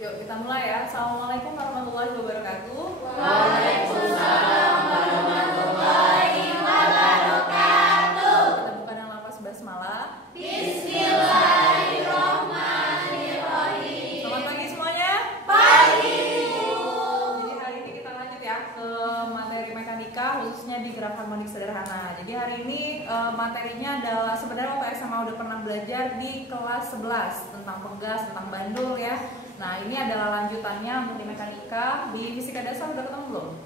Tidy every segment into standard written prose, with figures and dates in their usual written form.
Yuk kita mulai ya. Assalamualaikum warahmatullahi wabarakatuh. Waalaikumsalam warahmatullahi wabarakatuh. Kita buka dengan lafaz basmalah. Bismillahirrahmanirrahim. Selamat pagi semuanya. Pagi. Jadi hari ini kita lanjut ya ke materi mekanika, khususnya di gerak harmonik sederhana. Jadi hari ini materinya adalah, sebenarnya waktu SMA udah pernah belajar di kelas 11 tentang pegas, tentang bandul ya. Nah ini adalah lanjutannya untuk di mekanika. Di fisika dasar udah ketemu belum?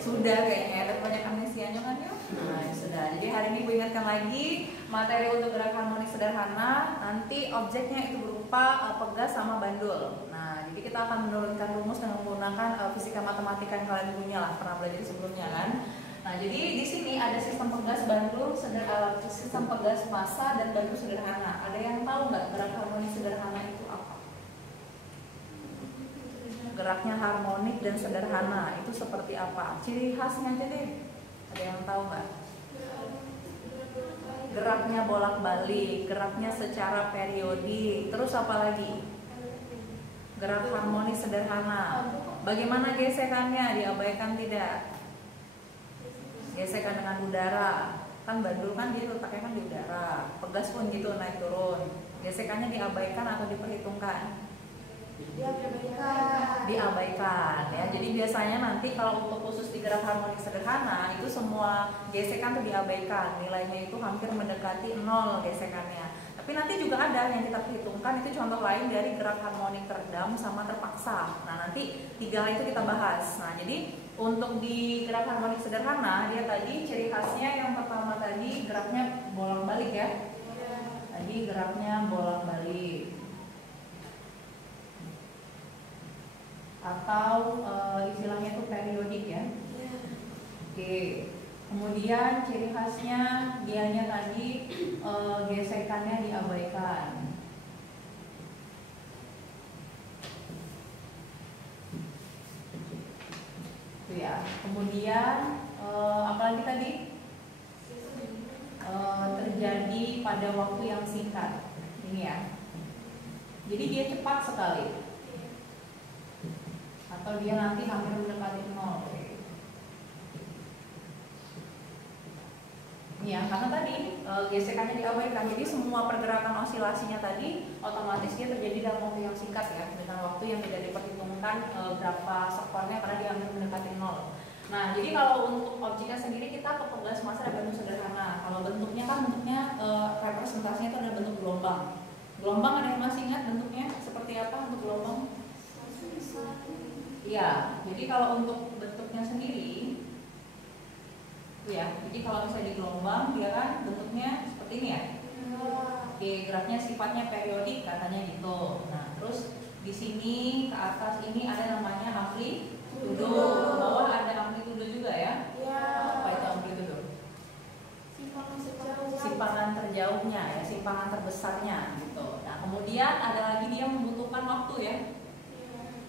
Sudah kayaknya, ada banyak amnesianya kan ya? Nah sudah, jadi hari ini gue ingatkan lagi materi untuk gerak harmonik sederhana. Nanti objeknya itu berupa pegas sama bandul. Nah jadi kita akan menurunkan rumus dengan menggunakan fisika matematika yang kalian punya lah, pernah belajar sebelumnya kan. Nah jadi di sini ada sistem pegas bandul, sistem pegas massa dan bandul sederhana. Ada yang tahu nggak gerak harmonik sederhana itu apa? Geraknya harmonik dan sederhana itu seperti apa? Ciri khasnya aja deh. Ada yang tahu nggak? Geraknya bolak-balik, geraknya secara periodik. Terus apa lagi? Gerak harmonis sederhana. Bagaimana gesekannya? Diabaikan tidak? Gesekan dengan udara. Kan bandul kan dia letaknya kan di udara. Pegas pun gitu naik turun. Gesekannya diabaikan atau diperhitungkan? Diabaikan ya. Jadi biasanya nanti kalau untuk khusus di gerak harmonik sederhana itu semua gesekan tuh diabaikan, nilainya itu hampir mendekati 0 gesekannya. Tapi nanti juga ada yang kita perhitungkan, itu contoh lain dari gerak harmonik teredam sama terpaksa. Nah nanti tiga itu kita bahas. Nah jadi untuk di gerak harmonik sederhana dia tadi ciri khasnya yang pertama tadi geraknya bolak-balik ya. Tadi geraknya bolak-balik. Atau istilahnya itu periodik ya. Oke. Kemudian ciri khasnya dianya tadi gesekannya diabaikan. Itu ya. Kemudian apalagi tadi? Terjadi pada waktu yang singkat. Ini ya. Jadi dia cepat sekali. Atau dia nanti hampir mendekati 0. Ya, karena tadi gesekannya diabaikan, jadi semua pergerakan osilasinya tadi otomatis dia terjadi dalam waktu yang singkat ya, dengan waktu yang tidak diperhitungkan berapa sekonnya karena dia hampir mendekati 0. Nah, jadi kalau untuk objeknya sendiri kita ke pegas massa dan bentuk sederhana. Kalau bentuknya kan representasinya itu ada bentuk gelombang. Gelombang ada yang masih ingat bentuknya seperti apa untuk gelombang? Iya, jadi kalau untuk bentuknya sendiri, ya, jadi kalau misalnya di gelombang dia kan bentuknya seperti ini ya. Oke, geraknya sifatnya periodik katanya gitu. Nah, terus di sini ke atas ini ada namanya amplitudo, ke bawah ada amplitudo juga ya. Apa itu amplitudo? Simpangan terjauhnya ya, simpangan terbesarnya gitu. Nah, kemudian ada lagi dia membutuhkan waktu ya.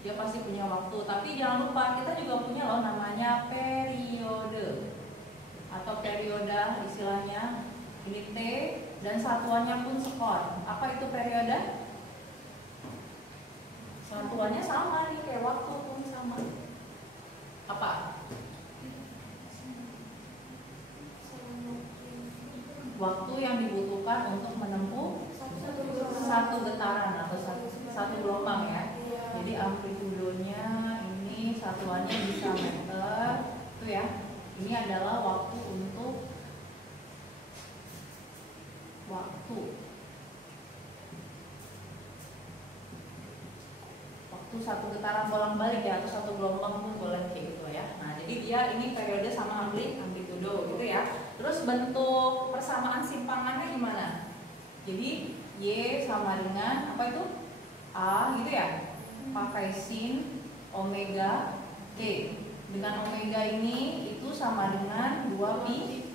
Dia pasti punya waktu, tapi jangan lupa kita juga punya loh namanya periode atau perioda istilahnya. Ini T dan satuannya pun sekon. Apa itu periode? Satuannya sama nih, kayak waktu pun sama. Apa? Waktu yang dibutuhkan untuk menempuh satu getaran atau satu gelombang ya. Jadi amplitudonya ini satuannya bisa meter, itu ya. Ini adalah waktu untuk waktu satu getaran bolak-balik ya, atau satu gelombang pun boleh kayak gitu ya. Nah jadi dia ini periode sama amplitudo gitu ya. Terus bentuk persamaan simpangannya gimana? Jadi Y sama dengan apa itu? A gitu ya. Pakai sin omega T. Dengan omega ini itu sama dengan 2pi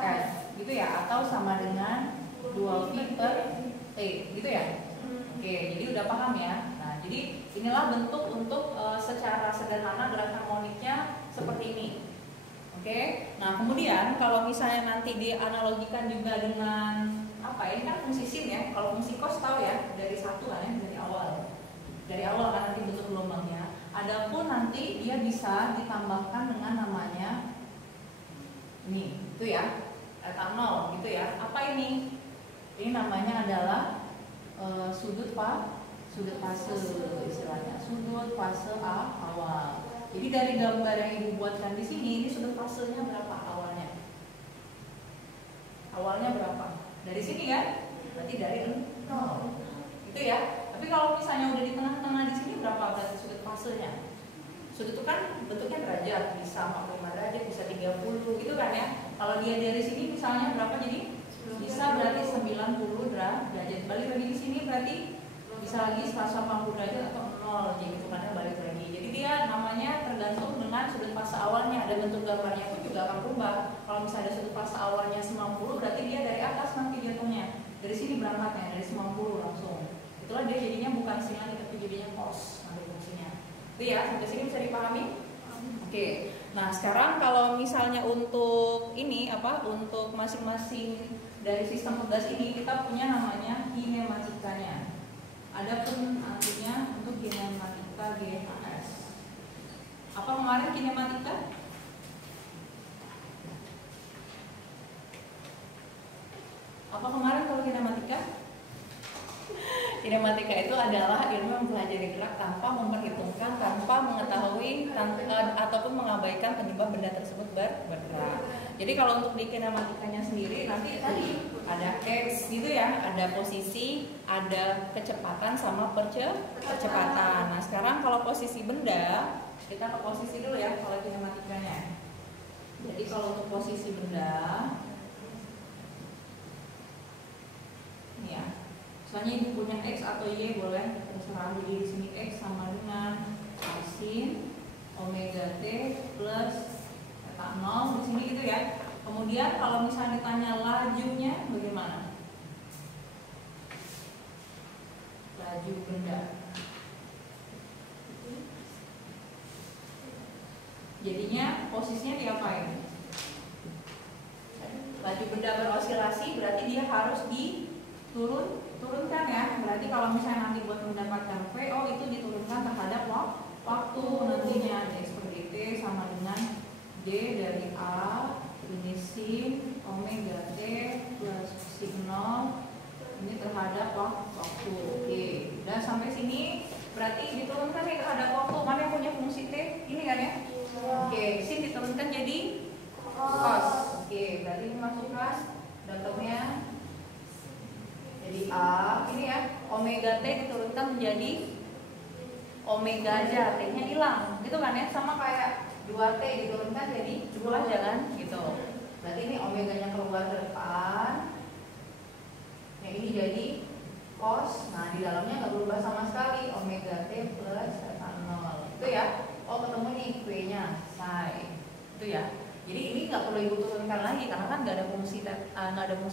F gitu ya, atau sama dengan 2pi per T gitu ya. Oke, jadi udah paham ya. Nah, jadi inilah bentuk untuk secara sederhana gerak harmoniknya seperti ini. Oke. Nah, kemudian kalau misalnya nanti dianalogikan juga dengan apa ya, ini kan fungsi sin ya. Kalau fungsi cos tahu ya, dari 1 satu kan ya, dari awal kan nanti bentuk gelombangnya. Adapun nanti dia bisa ditambahkan dengan namanya ini, itu ya, etanol gitu ya. Apa ini? Ini namanya adalah sudut fase istilahnya, sudut fase awal. Jadi dari gambar yang ibu buatkan di sini, ini sudut fasenya berapa awalnya? Awalnya berapa? Dari sini kan? Berarti dari 0. Itu ya. Tapi kalau misalnya udah di tengah-tengah di sini berapa berarti sudut fasenya? Sudut itu kan bentuknya derajat, bisa 45 derajat, bisa 30 gitu kan ya. Kalau dia dari sini misalnya berapa, jadi bisa berarti 90 derajat. Balik lagi di sini berarti bisa lagi 180 derajat atau 0, jadi hitungannya balik lagi. Jadi dia namanya tergantung dengan sudut fase awalnya. Ada bentuk gambarnya pun juga akan berubah. Kalau misalnya ada sudut fase awalnya 90, berarti dia dari atas nanti jatuhnya. Dari sini berangkatnya, dari 90 langsung. Itulah dia jadinya bukan sin lagi, tapi jadinya cos nanti fungsinya. Itu ya, sampai sini bisa dipahami? Oke. Nah, sekarang kalau misalnya untuk ini untuk masing-masing dari sistem tugas ini kita punya namanya kinematikanya. Adapun artinya untuk kinematika GHS. Apa kemarin kinematika? Apa kemarin kalau kinematika? Kinematika itu adalah ilmu mempelajari gerak tanpa memperhitungkan, tanpa mengetahui, ataupun mengabaikan penyebab benda tersebut bergerak. Jadi kalau untuk di kinematikanya sendiri nanti tadi ada X gitu ya, ada posisi, ada kecepatan sama percepatan. Nah sekarang kalau posisi benda, kita ke posisi dulu ya kalau kinematikanya. Jadi kalau untuk posisi benda, ini ya. Misalnya ibu punya X atau Y boleh terserah. Jadi di sini X sama dengan sin omega T plus eta 0 di sini gitu ya. Kemudian kalau misalnya ditanya lajunya bagaimana? Laju benda. Jadinya posisinya diapain? Laju benda berosilasi berarti dia harus diturunkan ya. Berarti kalau misalnya nanti buat mendapatkan VO itu diturunkan terhadap waktu nantinya. X per dt sama dengan D dari A ini sin omega T plus sin 0 ini terhadap waktu. Oke, udah sampai sini berarti diturunkan nih terhadap waktu. Mana yang punya fungsi T? Ini kan ya? Oke, sin diturunkan jadi cos. Oke, berarti ini masuk kas. Datangnya jadi A, ini ya, omega T diturunkan menjadi omega aja, T-nya hilang, gitu kan ya, sama kayak 2T diturunkan jadi 2 aja kan, gitu. Berarti ini omeganya keluar ke depan, yang ini jadi cos, nah di dalamnya nggak berubah sama sekali, omega T plus eta 0, itu ya. Oh ketemu nih Q-nya, psi, itu ya. Jadi ini nggak perlu ibu turunkan lagi karena kan nggak ada fungsi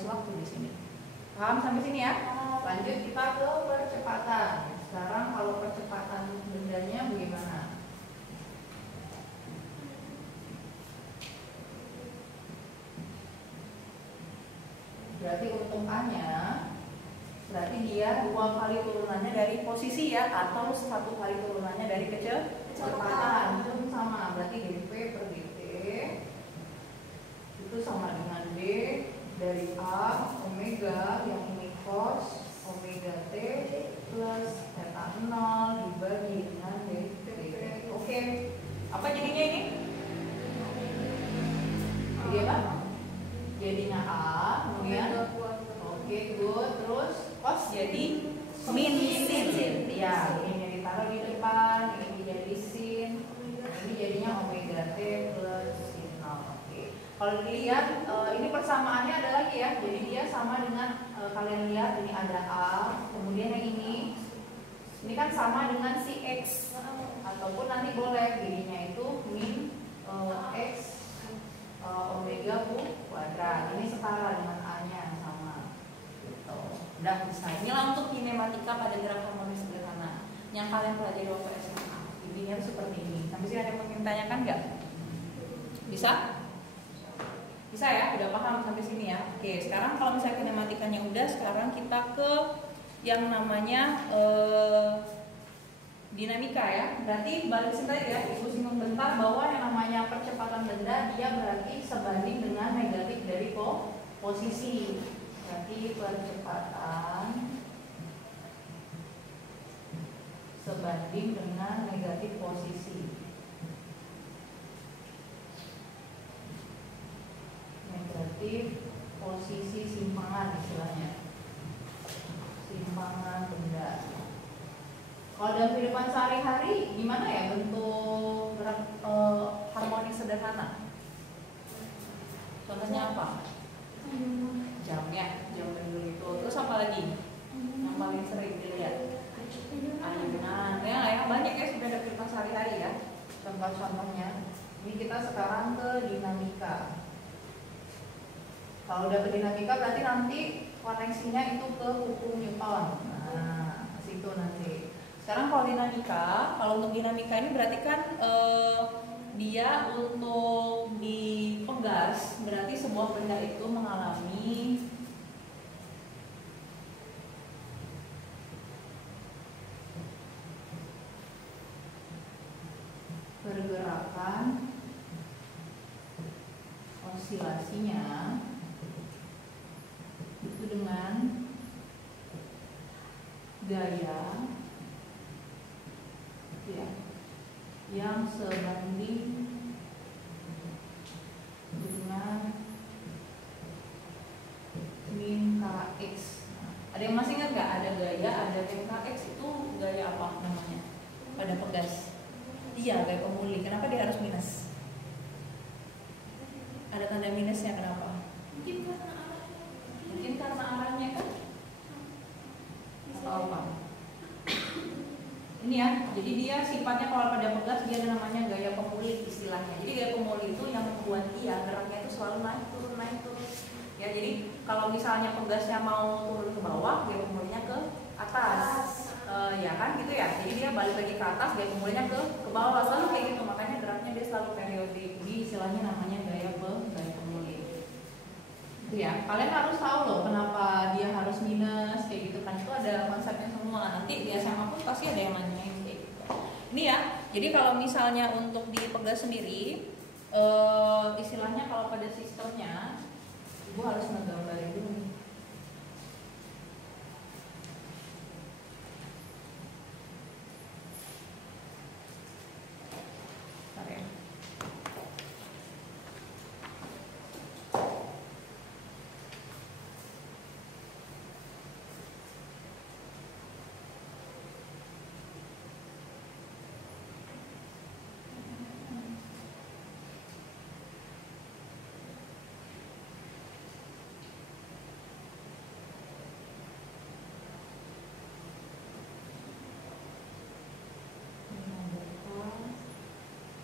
waktu di sini. Paham sampai sini ya? Lanjut kita ke percepatan. Sekarang kalau percepatan bendanya bagaimana? Berarti untuk A-nya berarti dia 2 kali turunannya dari posisi ya, atau 1 kali turunannya dari kecepatan. Itu sama, berarti dV per dt itu sama dengan D dari A omega yang ini cos omega T plus eta 0 dibagi dengan dt. Oke. Apa jadinya ini? Jadi apa? Jadinya A, kemudian oke, good. Terus cos jadi min sin. Ya, ini yang ditaruh di depan, ini jadi sin. Ini jadinya omega T plus sin 0. Kalau dilihat ini persamaannya ada lagi ya. Jadi dia sama dengan kalian lihat ini ada A, kemudian yang ini kan sama dengan si X. Ataupun nanti boleh jadinya itu min X omega kuadrat. Ini setara dengan A-nya sama. Gitu. Udah bisa. Inilah untuk kinematika pada gerak harmonis sederhana yang kalian pelajari waktu SMA. Intinya seperti ini. Sampai sini ada yang ingin tanyakan nggak? Bisa? Bisa ya, udah paham sampai sini ya. Oke, sekarang kalau misalnya kinematikanya udah, sekarang kita ke yang namanya dinamika ya. Berarti balik tadi ya, Ibu singgung bentar bahwa yang namanya percepatan benda dia berarti sebanding dengan negatif dari posisi. Berarti percepatan sebanding dengan negatif posisi. Negatif posisi simpangan istilahnya. Simpangan benda. Kalau dalam kehidupan sehari-hari gimana ya bentuk harmoni sederhana? Contohnya apa? Jamnya, jam dulu itu. Terus apa lagi? Yang paling sering dilihat? Ayunan. Ya, banyak ya sudah ada kehidupan sehari-hari ya. Contoh-contohnya. Ini kita sekarang ke dinamika. Kalau udah ke dinamika berarti nanti koneksinya itu ke hukum Newton. Nah, ke situ nanti. Sekarang kalau dinamika, kalau untuk dinamika ini berarti kan dia untuk dipegas, berarti sebuah benda itu mengalami pergerakan osilasinya itu dengan gaya ya, yang sebanding dengan min kx. Ada yang masih ingat nggak? Ada gaya, ada min kx, itu gaya apa namanya pada pegas? Iya, gaya pemuli. Kenapa dia harus minus? Ada tanda minusnya, kenapa? Mungkin karena arahnya kan? Atau apa? Ini ya, jadi dia sifatnya kalau pada pegas dia ada namanya gaya pemuli istilahnya. Jadi gaya pemuli itu yang membuat dia geraknya itu selalu naik turun naik turun. Ya, jadi kalau misalnya pegasnya mau turun ke bawah, gaya pemulinya ke atas. Ya kan gitu ya. Jadi dia balik lagi ke atas, gaya pemulinya ke bawah, selalu kayak gitu. Makanya geraknya dia selalu periodik. Jadi istilahnya namanya gaya pemuli. Itu ya. Kalian harus tahu loh kenapa dia harus minus kayak gitu kan. Itu ada konsepnya semua. Nanti di SMA pun pasti ada yang nanyain kayak gitu. Ini ya. Jadi kalau misalnya untuk di pegas sendiri istilahnya kalau pada sistemnya Ibu harus ngegambarin dulu nih.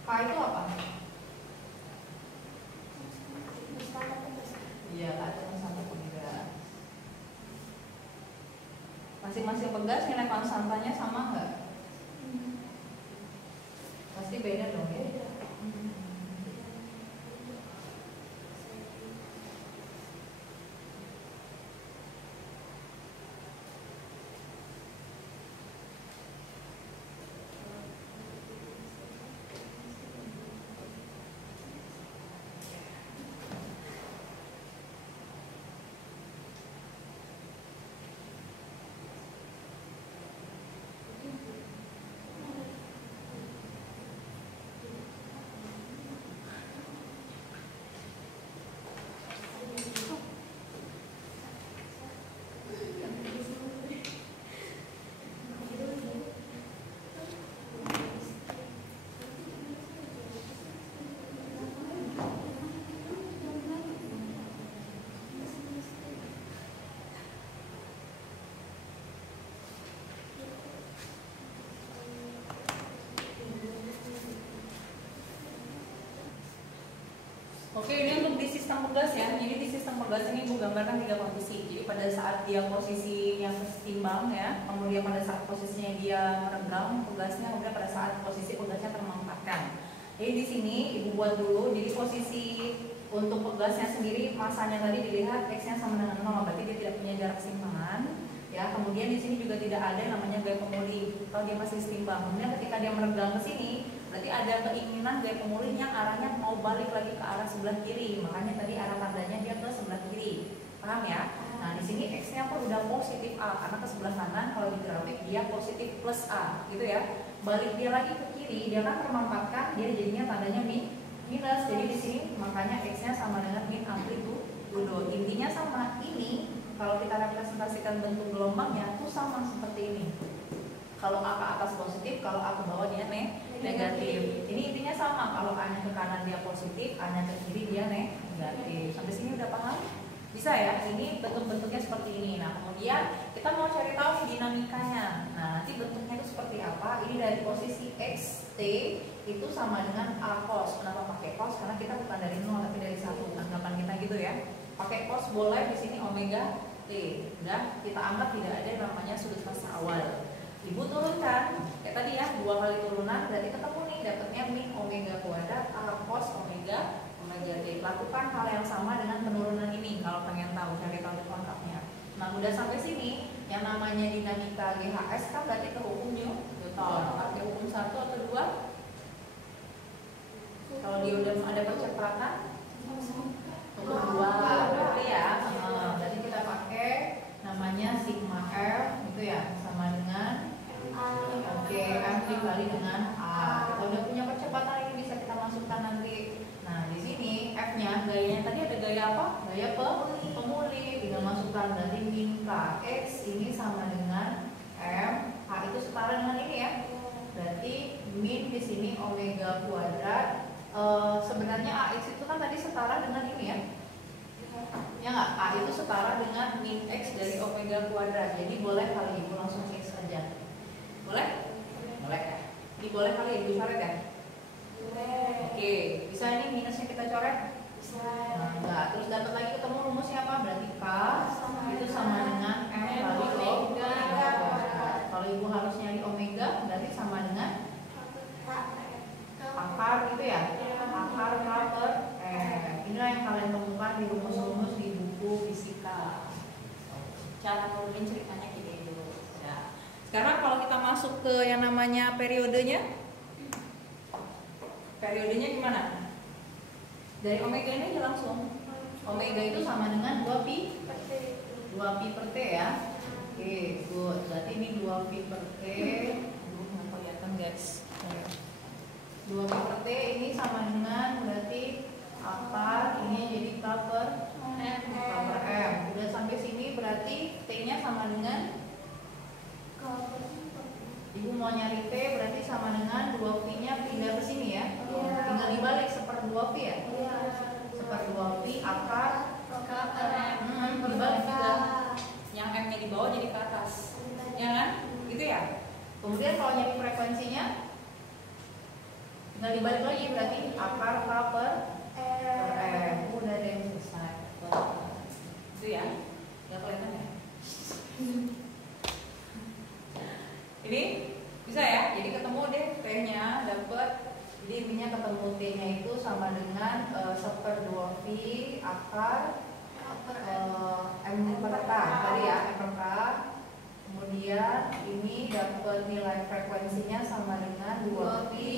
K itu apa? Iya, K itu konstanta pegas. Masing-masing pegas nilai konstantanya sama nggak? Pasti beda dong ya. Oke, ini untuk di sistem pegas ya. Jadi di sistem pegas ini Ibu gambarkan 3 kondisi. Jadi pada saat dia posisi yang seimbang ya, kemudian pada saat posisinya dia meregang pegasnya, kemudian pada saat posisi pegasnya termampatkan. Jadi di sini Ibu buat dulu. Jadi posisi untuk pegasnya sendiri masanya tadi dilihat x-nya sama dengan 0, berarti dia tidak punya jarak simpangan. ya. Kemudian di sini juga tidak ada yang namanya gaya pemulih kalau dia masih setimbang. Kemudian ketika dia meregang ke sini, berarti ada keinginan gaya pemulihnya arahnya mau balik lagi ke arah sebelah kiri. Makanya tadi arah tandanya dia ke sebelah kiri. Paham ya? Nah, di sini X-nya pun udah positif A karena ke sebelah kanan kalau di grafik dia positif plus A, gitu ya. Balik dia lagi ke kiri, dia kan termampatkan, dia jadinya tandanya minus. Jadi di sini makanya X-nya sama dengan min amplitudo. Intinya sama. Ini kalau kita representasikan bentuk gelombangnya itu sama seperti ini. Kalau A ke atas positif, kalau A ke bawah dia negatif. Ini intinya sama. Kalau A-nya ke kanan dia positif, A-nya ke kiri dia negatif. Sampai sini udah paham? Bisa ya? Ini bentuk-bentuknya seperti ini. Nah, kemudian kita mau cari tahu nih dinamikanya. Nah, nanti bentuknya itu seperti apa? Ini dari posisi X, T itu sama dengan A cos. Kenapa pakai cos? Karena kita bukan dari 0 tapi dari 1. Anggapan kita gitu ya. Pakai cos boleh, di sini omega T. Udah, kita anggap tidak ada yang namanya sudut fase awal. Ibu turunkan, kayak tadi ya, 2 kali turunan berarti ketemu nih, dapatnya min omega kuadrat A cos omega T. Lakukan hal yang sama dengan penurunan ini kalau pengen tahu, cari tahu lengkapnya. Nah, udah sampai sini, yang namanya dinamika GHS kan berarti ke hukum Newton. Pakai hukum 1 atau 2? Kalau dia udah ada percepatan, hukum 2 berarti ya. Berarti kita pakai namanya sigma R gitu ya, sama dengan M dikali dengan A. Kita udah punya percepatan, ini bisa kita masukkan nanti. Nah, di sini F-nya gayanya tadi ada gaya apa? Gaya pemulih. Tinggal masukkan, berarti min Kx ini sama dengan M. K itu setara dengan ini ya. Berarti min di sini omega kuadrat. Sebenarnya AX itu kan tadi setara dengan ini ya. Ya nggak? A itu setara dengan min X dari omega kuadrat. Jadi boleh kali ibu langsung X aja. Boleh? Boleh ya. Ini boleh kali ibu coret ya? Oke, bisa ini minusnya kita coret? Nah, enggak. Terus dapat lagi ketemu rumusnya apa? Berarti K itu sama dengan M kali omega. Kalau ibu harus nyari omega, berarti sama dengan akar gitu ya? Akar K per M. Inilah yang kalian temukan di rumus-rumus di buku fisika. Cara nurunin ceritanya gini dulu. Ya. Sekarang kalau kita masuk ke yang namanya periodenya. Periodenya gimana? Dari omega ini aja langsung. Omega itu sama dengan 2pi per T ya. Oke, good. Berarti ini 2pi per T. Nggak kelihatan guys. 2pi per T ini sama dengan berarti akar ini jadi K per M. Udah sampai sini berarti T-nya sama dengan, ibu mau nyari T berarti sama dengan 2pi-nya pindah ke sini ya. Tinggal dibalik seper 2pi ya. Seper 2pi akar dibalik juga. Yang M-nya di bawah jadi ke atas. Ya kan? Gitu ya. Kemudian kalau nyari frekuensinya tinggal dibalik lagi berarti akar K per M. Udah deh, selesai. Itu ya. Enggak kelihatan ya? Ini bisa ya, jadi ketemu deh T-nya dapat, jadi intinya ketemu T-nya itu sama dengan seper 2pi akar M per K tadi ya, M per K. Kemudian ini dapat nilai frekuensinya sama dengan 2pi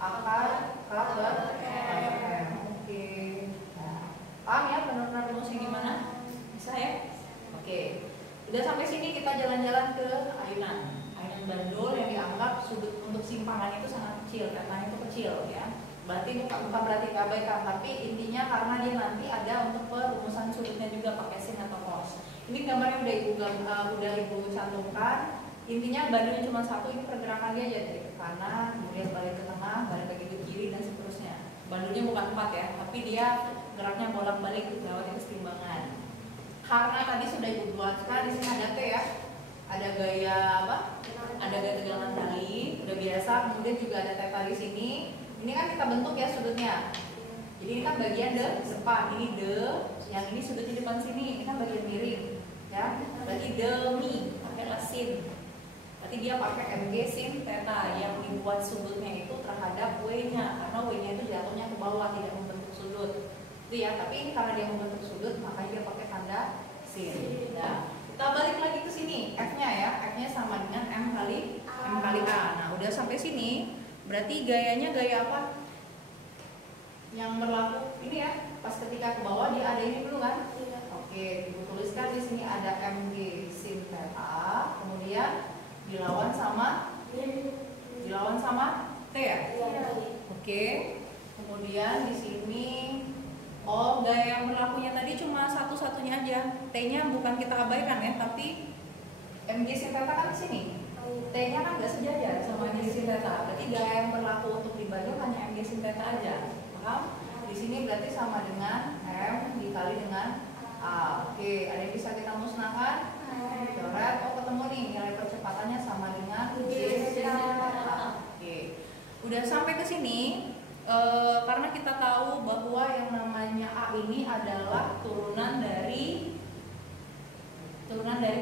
akar K per M. Oke. Nah, paham ya penurunan rumusnya gimana? Bisa ya? Oke. Udah sampai sini kita jalan-jalan ke ayunan. Bandul yang dianggap sudut untuk simpangan itu sangat kecil, karena itu kecil ya. Berarti bukan berarti keabaikan, tapi intinya karena dia nanti ada untuk perumusan sudutnya juga pakai sin atau cos. Ini gambarnya udah ibu cantumkan. Intinya bandulnya cuma satu, ini pergerakan dia aja dari ke kanan, kemudian balik ke tengah, balik lagi ke kiri dan seterusnya. Bandulnya bukan 4 ya, tapi dia geraknya bolak-balik lewat keseimbangan. Karena tadi sudah ibu buatkan, di sini ada T ya. Ada gaya apa? Ada gaya tegangan tali, udah biasa. Kemudian juga ada theta di sini. Ini kan kita bentuk ya sudutnya. Jadi ini kan bagian depan, ini yang ini sudutnya depan sini. Ini kan bagian miring, ya. Berarti demi pakai sin. Berarti dia pakai mg sin theta yang dibuat sudutnya itu terhadap w-nya, karena w-nya itu jatuhnya ke bawah, tidak membentuk sudut. Itu ya. Tapi ini karena dia membentuk sudut, makanya dia pakai tanda sin. Ya. Kita balik lagi ke sini, F-nya ya, F-nya sama dengan M kali A. Nah, udah sampai sini, berarti gayanya gaya apa? Yang berlaku ini ya, pas ketika ke bawah dia ada ini dulu kan? Oke, ibu tuliskan di sini ada MG sin theta, kemudian dilawan sama T ya? Oke, kemudian di sini gaya yang berlakunya tadi cuma satu-satunya aja. T-nya bukan kita abaikan ya, tapi MG sin theta kan di sini. T-nya kan nggak sejajar sama MG sin theta. Berarti gaya yang berlaku untuk dibagi hanya MG sin theta aja. Paham? Di sini berarti sama dengan M dikali dengan A. Oke, ada yang bisa kita musnahkan? Coret. Oh, ketemu nih nilai percepatannya sama dengan G sin theta. Oke. Udah sampai ke sini. Karena kita tahu bahwa yang namanya A ini adalah turunan dari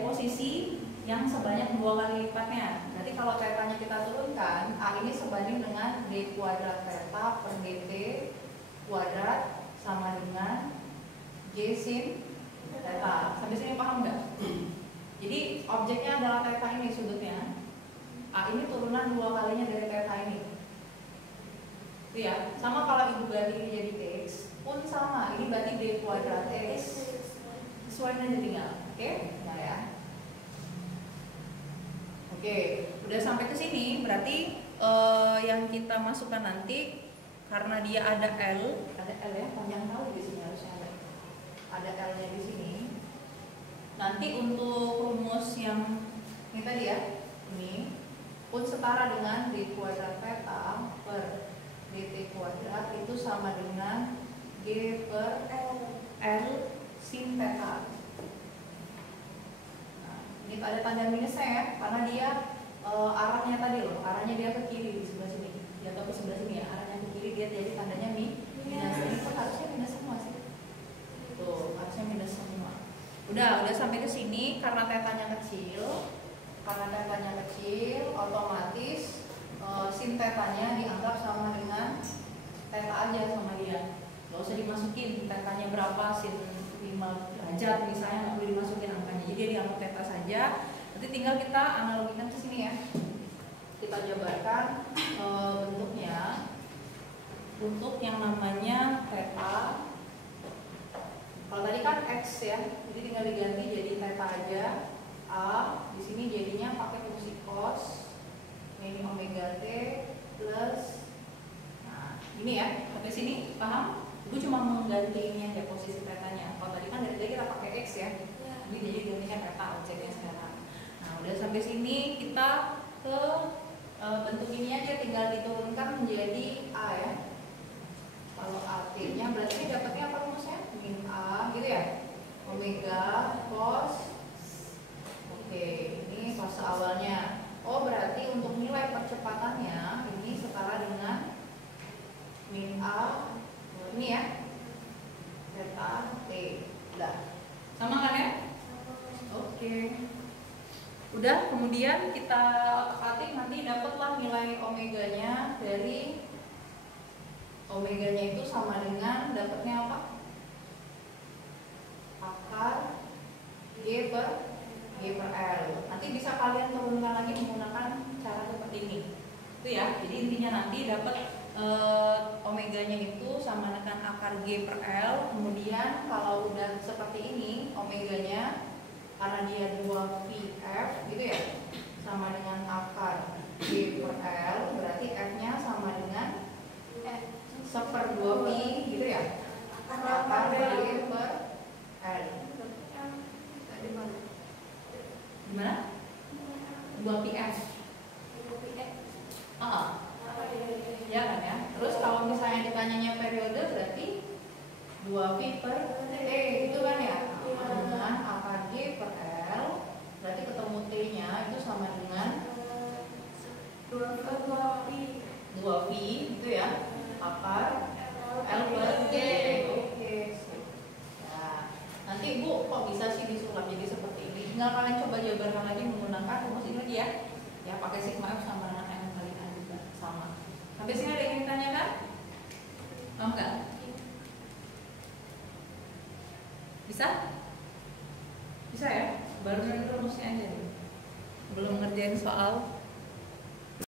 posisi yang sebanyak 2 kali lipatnya. Berarti kalau tetanya kita turunkan, A ini sebanding dengan D kuadrat theta per dt kuadrat sama dengan J sin theta. Sampai sini paham nggak? Jadi objeknya adalah theta ini sudutnya. A ini turunan 2 kalinya dari theta ini. Itu ya, sama kalau ibu ganti ini jadi X pun sama, ini berarti D kuadrat X. Sesuaiin aja tinggal, oke? Nah ya. Oke, udah sampai ke sini, berarti yang kita masukkan nanti karena dia ada L ya, panjang kali di sini harusnya ada L-nya di sini. Nanti untuk rumus yang ini tadi ya, ini pun setara dengan D kuadrat theta per dt kuadrat itu sama dengan G per L sin theta. Nah, ini ada tanda minusnya ya, karena dia arahnya tadi loh, arahnya dia ke kiri di sebelah sini, dia atau ke sebelah sini ya, arahnya ke kiri dia jadi tandanya minus. Ini pun harusnya minus semua sih. Tuh, harusnya minus semua. Udah sampai ke sini karena tetanya kecil, otomatis sin tetanya dianggap sama dengan theta aja sama dia. Gak usah dimasukin tetanya berapa, sin 5 derajat misalnya, nggak perlu dimasukin angkanya. Jadi dia dianggap theta saja. Nanti tinggal kita analogikan ke sini ya. Kita jabarkan bentuknya. Untuk yang namanya theta. Kalau tadi kan X ya, jadi tinggal diganti jadi theta aja. A di sini jadinya pakai fungsi cos. Ini omega t plus, nah ini ya, sampai sini paham? Ibu cuma mengganti ini aja posisi tetanya. Kalau tadi kan dari tadi kita pakai X ya, ini jadi gantikan theta objeknya sekarang. Nah udah sampai sini kita ke bentuk ini aja, tinggal diturunkan menjadi A ya. Kalau AT nya berarti dapatnya apa rumusnya? Min A gitu ya, omega cos. Oke, ini fase awalnya. Oh, berarti untuk nilai percepatannya ini setara dengan min A ini ya, theta T. Udah. Sama kan ya? Oke. Udah, kemudian kita otak-atik nanti dapatlah nilai omeganya. Dari omeganya itu sama dengan dapatnya apa? Akar G per L. Nanti bisa kalian turunkan lagi menggunakan cara seperti ini. Itu ya. Jadi intinya nanti dapat omeganya itu sama dengan akar G per L. Kemudian kalau udah seperti ini omeganya, karena dia 2VF gitu ya, sama dengan akar G per L, berarti F-nya sama dengan 1/2 pi gitu ya, akar G per L. Gimana? 2PF. Ya kan ya. Terus kalau misalnya ditanyanya periode berarti 2pi per T gitu kan ya. Dengan akar G per L berarti ketemu T-nya itu sama dengan 2pi gitu ya. Akar L per G. Oke. Nah, nanti Ibu kok bisa sih disulap jadi seperti ini? Tinggal kalian coba jabarkan lagi menggunakan rumus ini lagi ya. Ya, pakai sigma F sama dengan M kali A juga sama. Sampai sini ada yang ingin ditanyakan? Paham nggak? Bisa? Bisa ya? Baru dari rumusnya aja nih. Belum ngerjain soal